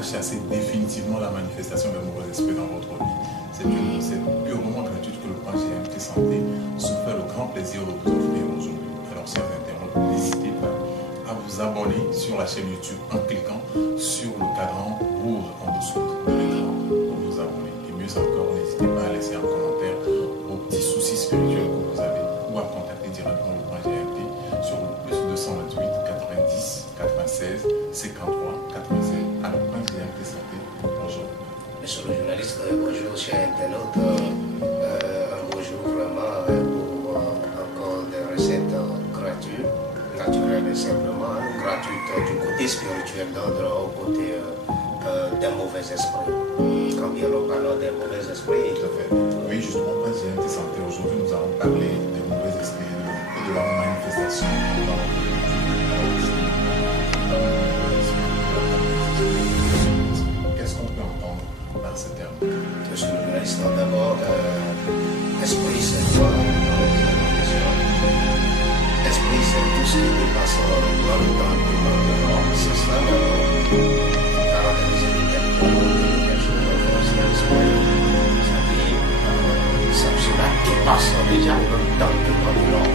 à chasser définitivement la manifestation des mauvais esprits dans votre vie. C'est purement gratuit que le plan GMT Santé se fait le grand plaisir de vous offrir aujourd'hui. Alors, chers internautes, n'hésitez pas à vous abonner sur la chaîne YouTube en cliquant sur le cadran rouge en dessous de l'écran pour vous abonner. Et mieux encore, n'hésitez pas à laisser un commentaire aux petits soucis spirituels que vous avez ou à contacter directement le plan GMT sur le plus 228 90 96 53 96 à le plan GMT Santé. Bonjour. Monsieur le journaliste, bonjour chers internautes. Un bonjour vraiment pour encore des recettes gratuites, naturelles et simplement gratuites du côté spirituel, au côté des mauvais esprits. Quand bien nous parlons des mauvais esprits. Tout à fait. Oui, justement, pas GMT Santé. Aujourd'hui, nous allons parler des mauvais esprits et de leur manifestation dans notre vie. Qu'est-ce qu'on peut entendre par ce terme? Monsieur le journaliste, d'abord, esprit, c'est quoi? Esprit, c'est tout ce qui dépasse dans le temps de l'homme. C'est ça, caractériser quelque chose c'est l'esprit. Cela dépasse déjà le temps de l'homme.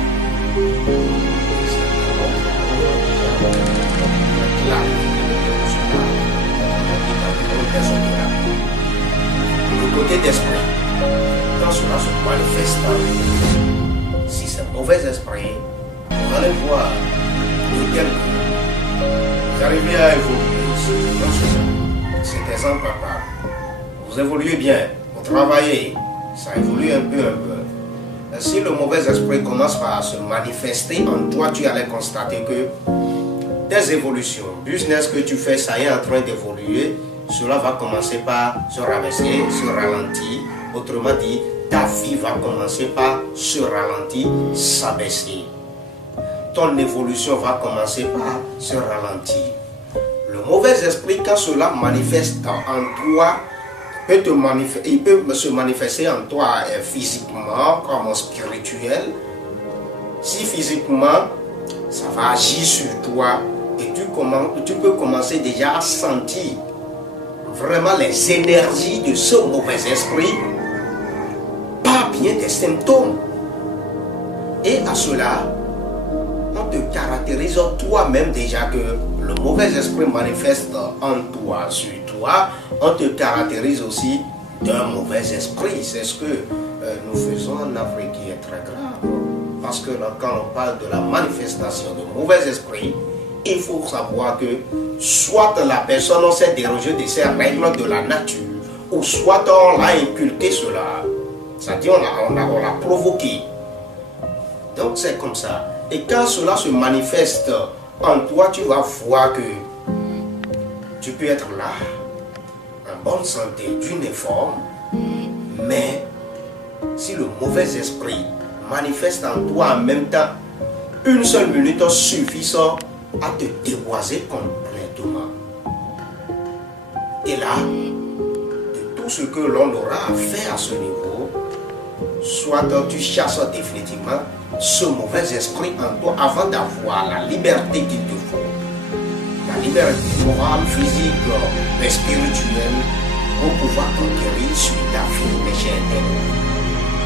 Le côté d'esprit, quand cela se manifeste, si c'est un mauvais esprit, vous allez voir de quel coup vous arrivez à évoluer dans cela. C'est exemple à part. Vous évoluez bien, vous travaillez, ça évolue un peu. Si le mauvais esprit commence par se manifester en toi, tu allais constater que tes évolutions, business que tu fais, ça est en train d'évoluer, cela va commencer par se rabaisser, se ralentir. Autrement dit, ta vie va commencer par se ralentir, s'abaisser. Ton évolution va commencer par se ralentir. Le mauvais esprit, quand cela manifeste en toi, il peut se manifester en toi physiquement comme spirituel. Si physiquement, ça va agir sur toi et tu peux commencer déjà à sentir vraiment les énergies de ce mauvais esprit, pas bien des symptômes. Et à cela, on te caractérise toi-même déjà que le mauvais esprit manifeste en toi, sur toi, on te caractérise aussi d'un mauvais esprit. C'est ce que nous faisons en Afrique qui est très grave. Parce que là, quand on parle de la manifestation de mauvais esprit, il faut savoir que soit la personne s'est dérogée de ces règles de la nature, ou soit on l'a inculqué cela. C'est-à-dire on l'a provoqué. Donc c'est comme ça. Et quand cela se manifeste en toi, tu vas voir que tu peux être là, en bonne santé, d'uniforme, mais si le mauvais esprit manifeste en toi en même temps, une seule minute suffit à te déboiser complètement. Et là, de tout ce que l'on aura à faire à ce niveau, soit tu chasses définitivement ce mauvais esprit en toi avant d'avoir la liberté qu'il te faut. La liberté morale, physique et spirituelle pour pouvoir conquérir sur ta vie, mes chers internautes.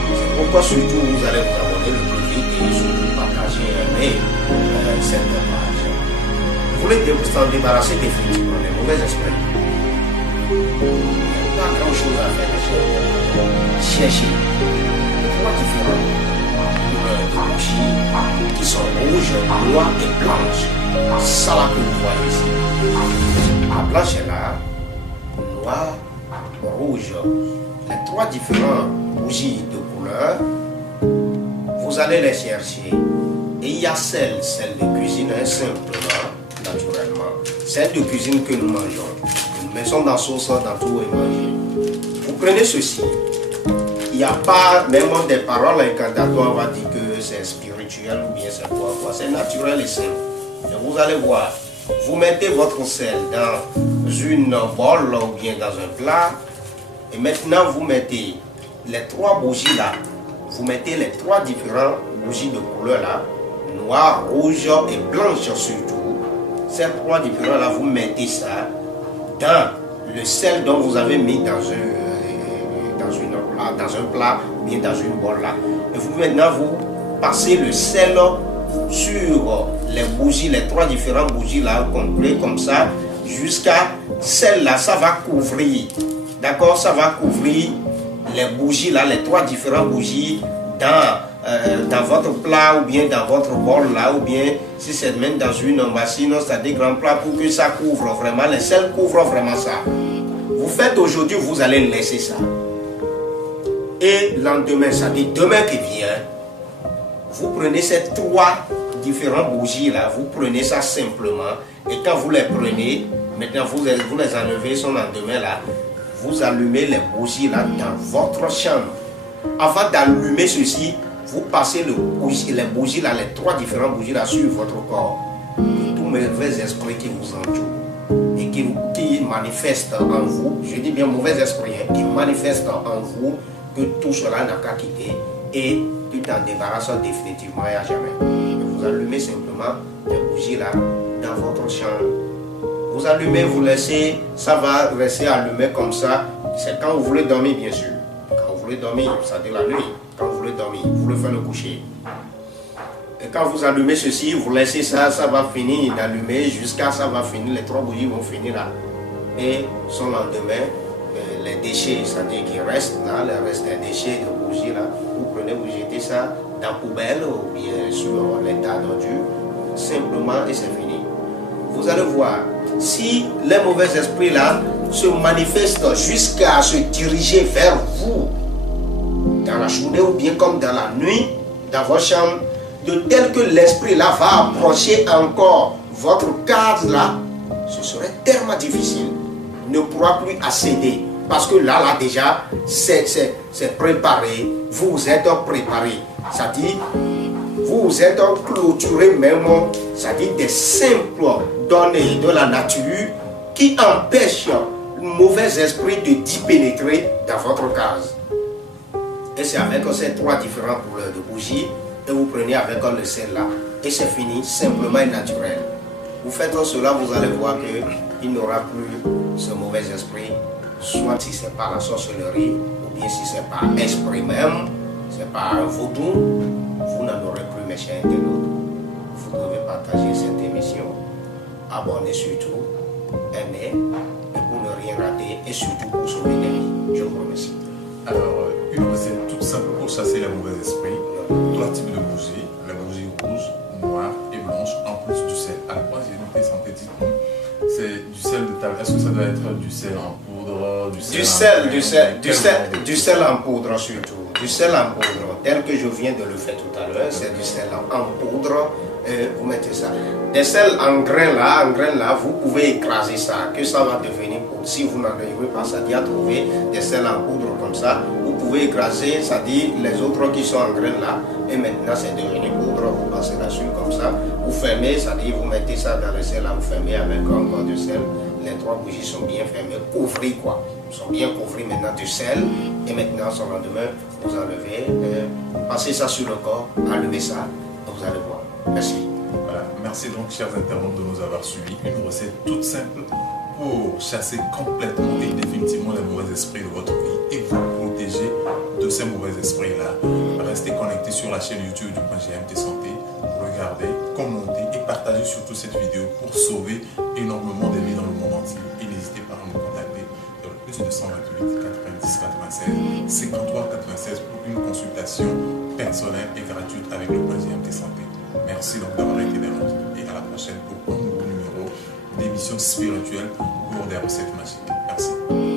C'est pourquoi surtout vous allez vous abonner le plus vite et surtout partager, aimer cette page. Vous voulez s'en débarrasser définitivement des mauvais esprits. Il n'y a pas grand chose à faire, mes chers internautes. Cherchez trois différents qui sont rouges, noires et blanches. Ça là que vous voyez ici. La blanche est là, noire, rouge. Les trois différents bougies de couleur, vous allez les chercher. Et il y a celle de cuisine, simplement, naturellement. Celle de cuisine que nous mangeons. Nous mettons dans sauce, dans tout et manger. Vous prenez ceci. Il n'y a pas même des paroles incantatoires, on va dire que c'est spirituel ou bien c'est quoi. C'est naturel et simple. Et vous allez voir, vous mettez votre sel dans une bolle ou bien dans un plat. Et maintenant, vous mettez les trois bougies là. Vous mettez les trois différentes bougies de couleur là. Noir, rouge et blanche surtout. Ces trois différents là, vous mettez ça dans le sel dont vous avez mis dans un plat, ou bien dans une bolle là. Et vous maintenant vous passez le sel sur les bougies, les 3 différentes bougies là, complets comme ça, jusqu'à celle-là, ça va couvrir. D'accord, ça va couvrir les bougies là, les 3 différentes bougies dans votre plat ou bien dans votre bol là, ou bien si c'est même dans une machine, c'est-à-dire grand plat, pour que ça couvre vraiment, les sels couvrent vraiment ça. Vous faites aujourd'hui, vous allez laisser ça. Et lendemain, c'est-à-dire demain qui vient, vous prenez ces 3 différentes bougies là, vous prenez ça simplement, et quand vous les prenez, maintenant vous les enlevez son lendemain là, vous allumez les bougies là dans votre chambre. Avant d'allumer ceci, vous passez les bougies là, les 3 différentes bougies là sur votre corps. Tous mauvais esprits qui vous entourent et qui manifestent en vous, je dis bien mauvais esprits, qui manifestent en vous, que tout cela n'a qu'à quitter et tu t'en débarrasses définitivement et à jamais. Vous allumez simplement les bougies là dans votre chambre. Vous allumez, vous laissez, ça va rester allumé comme ça. C'est quand vous voulez dormir, bien sûr. Quand vous voulez dormir, c'est-à-dire la nuit. Quand vous voulez dormir, vous le faites le coucher. Et quand vous allumez ceci, vous laissez ça, ça va finir d'allumer jusqu'à ça va finir, les 3 bougies vont finir là. Et son lendemain, les déchets, c'est-à-dire qui restent là, le reste des déchets de bougies là, vous prenez, vous jetez ça dans la poubelle ou bien sur l'état d'ordure, simplement et c'est fini. Vous allez voir, si les mauvais esprits là se manifestent jusqu'à se diriger vers vous dans la journée ou bien comme dans la nuit, dans votre chambre, de tel que l'esprit là va approcher encore votre case là, ce serait tellement difficile, ne pourra plus accéder. Parce que là déjà, c'est préparé, vous vous êtes préparé. C'est-à-dire, vous vous êtes clôturé même, c'est-à-dire des simples données de la nature qui empêchent le mauvais esprit d'y pénétrer dans votre case. Et c'est avec ces 3 différentes couleurs de bougies, et vous prenez avec le sel là, et c'est fini, simplement et naturel. Vous faites cela, vous allez voir qu'il n'y aura plus ce mauvais esprit. Soit si c'est pas la sorcellerie, ou bien si c'est pas esprit même, c'est pas un vaudou, vous n'en aurez plus, mes chers internautes. Vous devez partager cette émission, abonner surtout, aimer, et pour ne rien rater, et surtout pour sauver des vies. Je vous remercie. Alors, une recette toute simple pour chasser les mauvais esprits. 3 types de bougies, la bougie rouge, noire et blanche, en plus du sel. À quoi j'ai noté synthétiquement, c'est du sel de table. Est-ce que ça doit être du sel en poudre, du sel en poudre surtout. Du sel en poudre, tel que je viens de le faire tout à l'heure, c'est du sel en poudre. Vous mettez ça. Des sels en grains là, vous pouvez écraser ça, que ça va devenir poudre. Si vous n'arrivez pas, c'est-à-dire à trouver des sels en poudre comme ça, vous pouvez écraser, c'est-à-dire les autres qui sont en grains là, et maintenant c'est devenu poudre, vous passez là-dessus comme ça, vous fermez, c'est-à-dire vous mettez ça dans le sel là, vous fermez avec encore du sel, les 3 bougies sont bien fermées, couvrées quoi, sont bien couvrées maintenant du sel, et maintenant sur le lendemain, vous enlevez, vous passez ça sur le corps, allumez ça, vous allez voir. Merci. Voilà. Merci donc, chers internautes, de nous avoir suivis. Une recette toute simple pour chasser complètement et définitivement les mauvais esprits de votre vie et vous protéger de ces mauvais esprits-là. Restez connectés sur la chaîne YouTube du GMT Santé. Regardez, commentez et partagez surtout cette vidéo pour sauver énormément de vies dans le monde entier. Et n'hésitez pas à nous contacter dans le plus 228 90 96 53 96 pour une consultation personnelle et gratuite avec le GMT Santé. Merci donc d'avoir été des nôtres et à la prochaine pour un nouveau numéro d'émission spirituelle pour des recettes magiques. Merci.